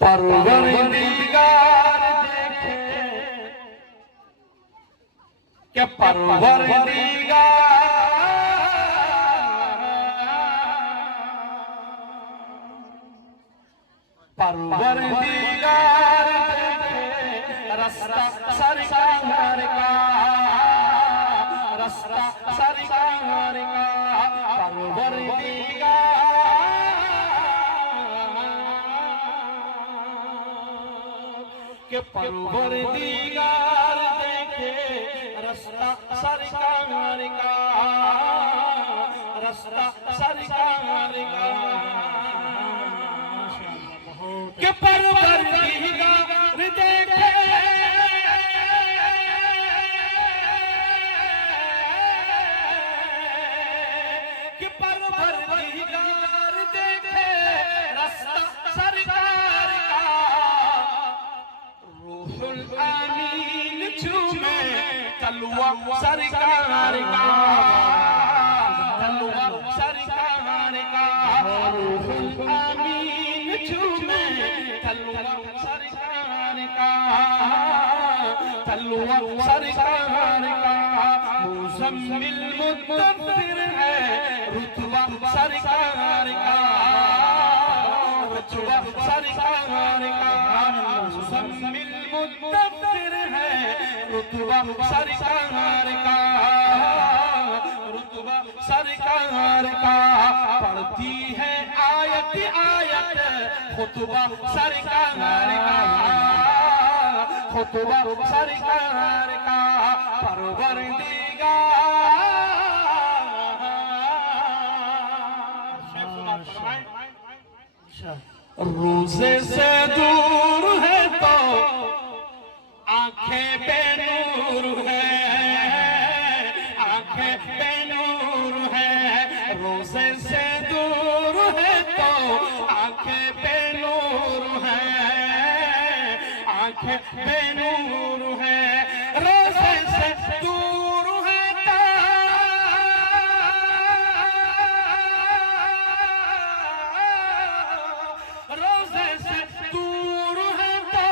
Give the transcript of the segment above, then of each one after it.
پروردگار دیکھے کہ پروردگار دیکھے رستہ سرکار کا، رستہ سرکار کا پروردگار کہ پروردگار دیکھے رستہ سرکار کا، رستہ سرکار کا کہ پروردگار دیکھے کہ پروردگار دیکھے رستہ سرکار کا، روح الامین چومے تلوہ سرکار کا، تلوہ سرکار کا، روح الامین چومے تلوہ سرکار کا، تلوہ سرکار کا، مزمل مدثر ہے رتبہ سرکار کا، رتبہ سرکار کا، مزمل مدثر ہے رتبہ سرکار کا، رتبہ سرکار کا، پڑھتی ہے آیت آیت خطبہ سرکار کا، خطبہ سرکار کا پروردگار روزے سے دور ہے تو آنکھیں بے نور ہے، آنکھیں بے نور ہے، روزے سے دور ہے تو آنکھیں بے نور ہے، آنکھیں بے نور ہے، روزے سے دور ہے تو روزے سے دور ہے تو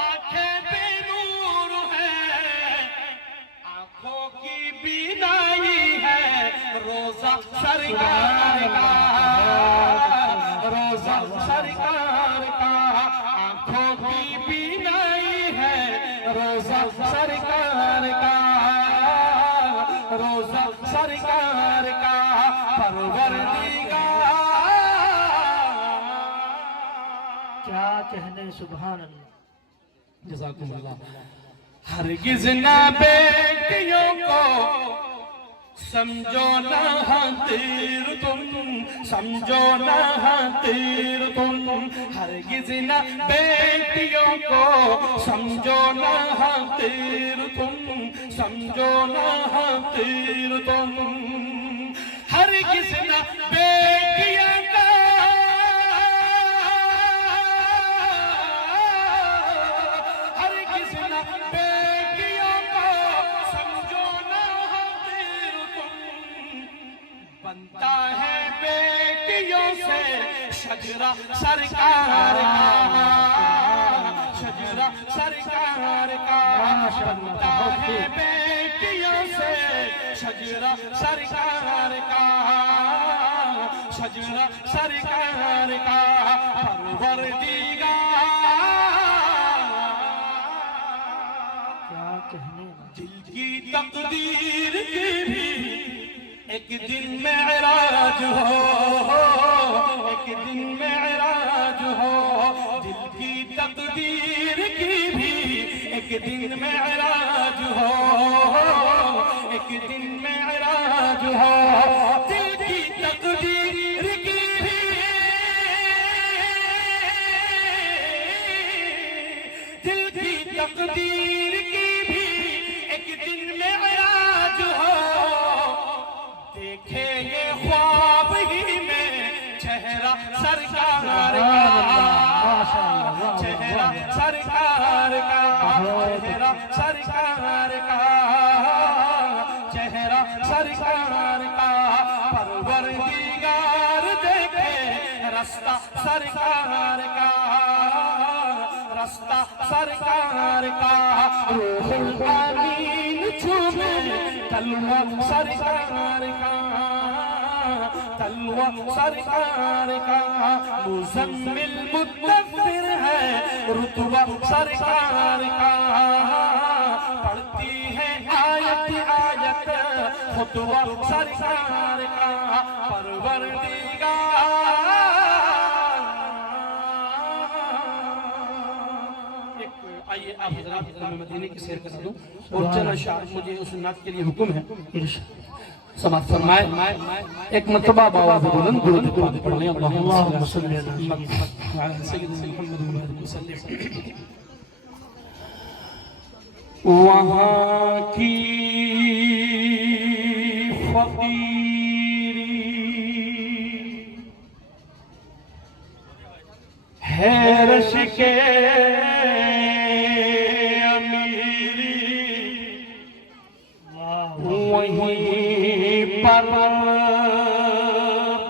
آنکھیں بے نور ہے، آنکھوں کی بینائی ہے روزہ سرکار کا، روزہ سرکار کا، آنکھوں کی بینائی ہے روزہ سرکار کا، روزہ سرکار کا پروردگار کیا کہنے سبحان اللہ۔ جزاکم اللہ۔ ہرگز نہ بیٹیوں کو سمجھو نہ حقیر تم، سمجھو نہ حقیر تم، ہرگز نہ بیٹیوں کو سمجھو نہ حقیر تم، سمجھو نہ حقیر تم، ہرگز نہ بیٹیوں کو ہرگز نہ بیٹیوں کو سمجھو نہ حقیر تم، بنتا ہے بیٹیوں سے شجرہ سرکار کا، شجرہ سرکار کا، بنتا ہے بیٹیوں سے شجرہ سرکار کا، شجرہ سرکار کا پروردگار کیا کہنے دل کی تقدیر کی بھی ایک دن معراج ہو، ایک دن معراج ہو، دل کی تقدیر کی بھی ایک دن معراج ہو، ایک دن معراج ہو، دل کی تقدیر کی بھی دل کی تقدیر کی بھی ایک دن معراج ہو، دیکھے یہ خواب ہی میں چہرہ سرکار کا، چہرہ سرکار کا، چہرہ سرکار کا، چہرہ سرکار کا پروردگار دیکھے رستہ سرکار کا رستہ سرکار کا روح الامین چھومے تلوہ سرکار کا تلوہ سرکار کا مزمل مدثر ہے رتبہ سرکار کا پڑھتی ہے آیت آیت خطبہ سرکار کا پروردگار آئیے آپ حضرات میں مدینے کی سیر کرا دوں اور چند اشعار مجھے اس نعت کے لیے حکم ہے سماعت فرمائے ایک مرتبہ باواز بلند درود پاک پڑھ لیں اللہم صلی علی سیدنا محمد وسلم وہاں کی فقیری ہے رش کے وہیں پر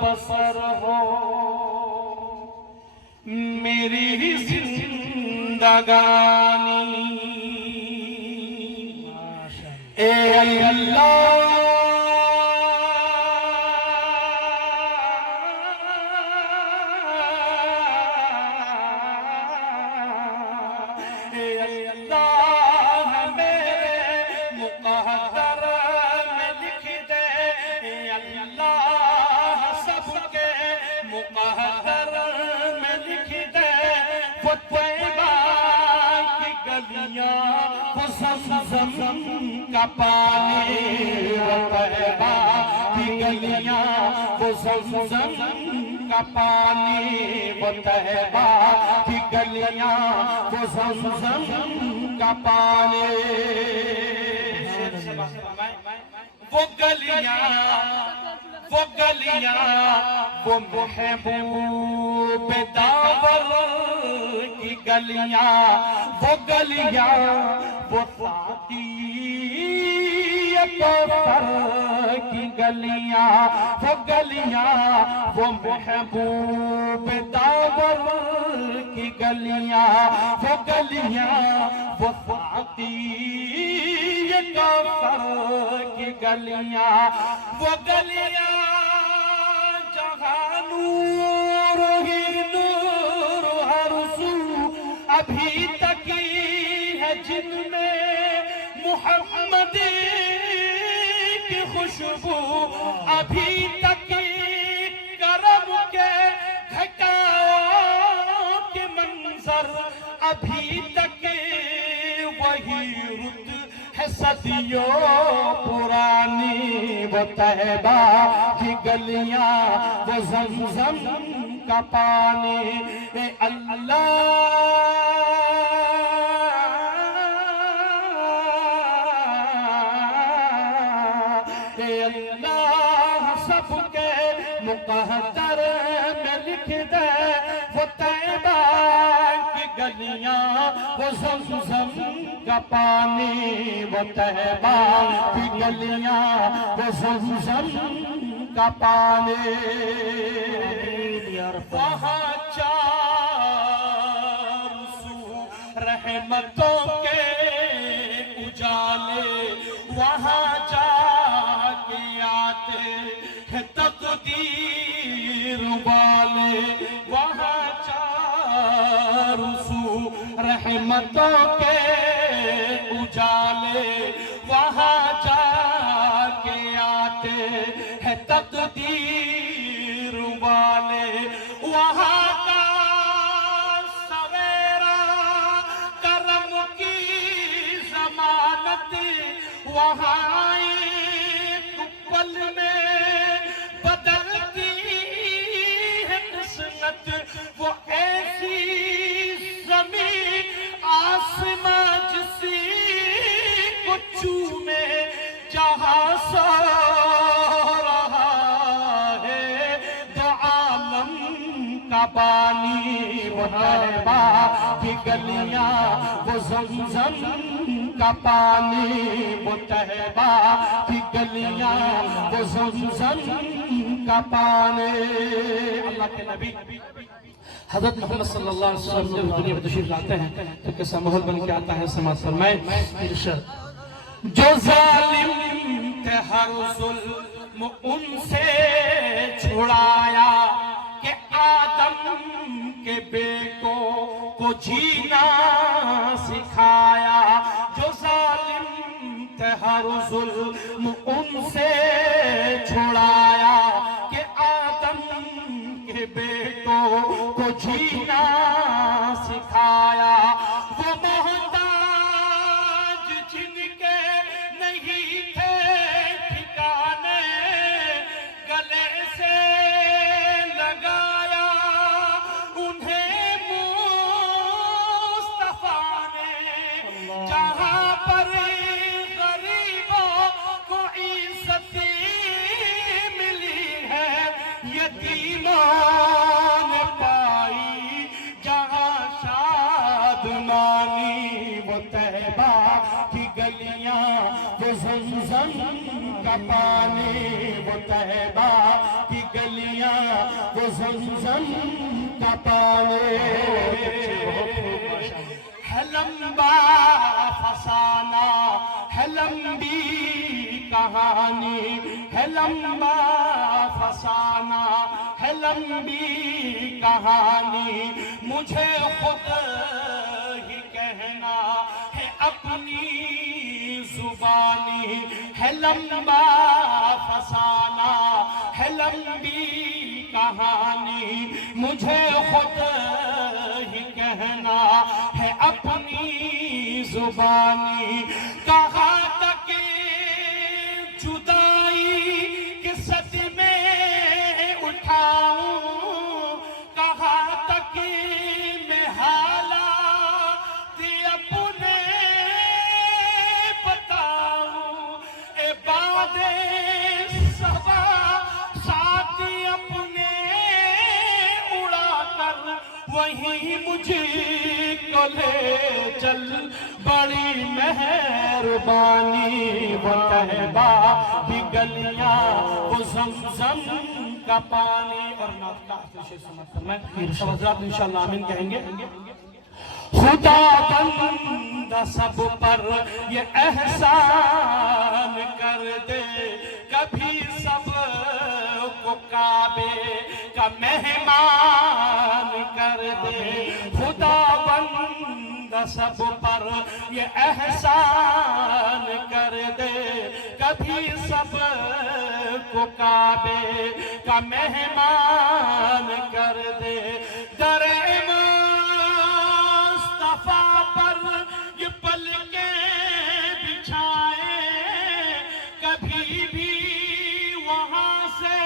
بسر ہو میری زندگانی اے اللہ اے اللہ میرے مقدر مقدر میں لکھ دے وہ طیبہ کی گلیاں وہ زمزم کا پانی وہ طیبہ کی گلیاں وہ زمزم کا پانی وہ طیبہ کی گلیاں وہ زمزم کا پانی وہ گلیاں وہ محبوب داور کی گلیاں وہ سعدی کوثر کی گلیاں وہ محبوب داور کی گلیاں وہ سعدی کوثر کی گلیاں وہ گلیاں جہاں نور ہی نور ہر سو ابھی تک ہے جن میں محمد کی خوشبو ابھی تک کرم کے گھٹاؤں کے منظر ابھی تک وہی رت ہے صدیوں پرانی وہ طیبہ کی گلیاں وہ زمزم کا پانی اے اللہ اے اللہ سب کے مقدر میں لکھ دے وہ طیبہ کی گلیاں وہ زمزم کا پانی وہ طیبہ کی گلیاں وہ زمزم کا پانی وہاں چار سو رحمتوں کے اجالے وہاں جا کے آتے ہیں تقدیر والے وہاں چار سو رحمتوں کے اجالے وہاں جا کے آتے ہیں تقدیر والے وہاں کا سویرا کرم کی ضمانت وہاں ایک پل میں بدلتی ہے قسمت وہ ایسی زمین آسمان جسی کو چومے جہاں سو رہا ہے دو عالم کا بانی وہ طیبہ کی گلیاں وہ زمزم کا پانی وہ طیبہ کی گلیاں وہ زمزم کا پانی اللہ کے نبی حضرت محمد صلی اللہ علیہ وسلم جب دنیا میں تشریف لاتے ہیں تو کیسا ماحول بن کے آتا ہے، سماعت فرمائیں۔ جو ظالم تھے ہر ظلم ان سے چھڑایا، کہ آدم کے بیٹوں کو جینا سکھایا۔ جو ظالم تھے ہر ظلم ان سے چھڑایا، کہ آدم کے بیٹوں کو جینا سکھایا۔ وہ محتاج جن کے نہیں تھے ٹھکانے، گلے سے لگایا انہیں مصطفیٰ نے۔ جہاں پر غریبوں کو عزت ملی ہے، یتیموں نے پائی جہاں شادمانی۔ وہ طیبہ کی گلیاں، وہ زمزم کا پانی، وہ طیبہ کی گلیاں، وہ زمزم کا پانی۔ ہے لمبا فسانہ، ہے لمبی کہانی، ہے لمبا فسانہ، ہے لمبی کہانی۔ مجھے خود ہی کہنا ہے اپنی زبانی، ہے لمبا فسانہ، ہے لمبی کہانی۔ مجھے خود ہی کہنا ہے اپنی زبانی۔ کہاں تک جدائی کے صدمے اٹھاؤں، کہاں تک میں حالات اپنے بتاؤں۔ اے باد صبا ساتھ اپنے اڑا کر وہیں مجھے کو لے چل، بڑی مہربانی۔ وہ طیبہ کی گلیاں، وہ زمزم کا پانی۔ اور نعت کا آخری شعر سماعت فرمائیں۔ سب حضرات انشاءاللہ آمین کہیں گے۔ خدا بندہ سب پر یہ احسان کر دے، کبھی سب کو کعبے کا مہمان کر دے۔ خدا بندہ سب پر یہ احسان کر دے، کبھی سب کو کعبے کا مہمان کر دے۔ در مصطفیٰ پر یہ پلکیں بچھائے، کبھی بھی وہاں سے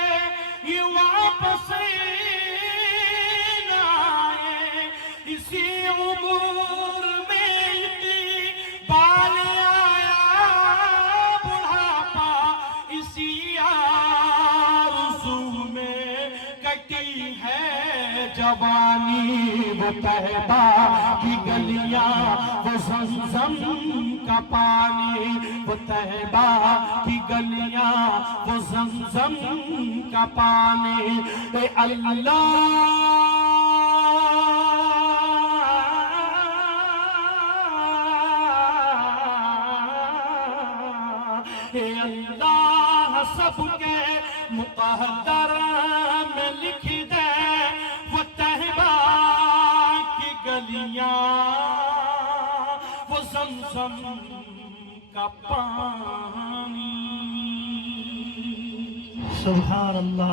یہ واپس نہ آئے۔ اسی عمر میں اتنی بال آیا بڑھاپا، اسی آرزو میں کٹی ہے جوانی۔ وہ طیبہ کی گلیاں، وہ زمزم کا پانی، وہ طیبہ کی گلیاں، وہ زمزم کا پانی۔ اے اللہ اے اللہ، سب کے مقدر میں لکھ دے وہ طیبہ کی گلیاں، وہ زمزم کا پانی۔ سبحان اللہ۔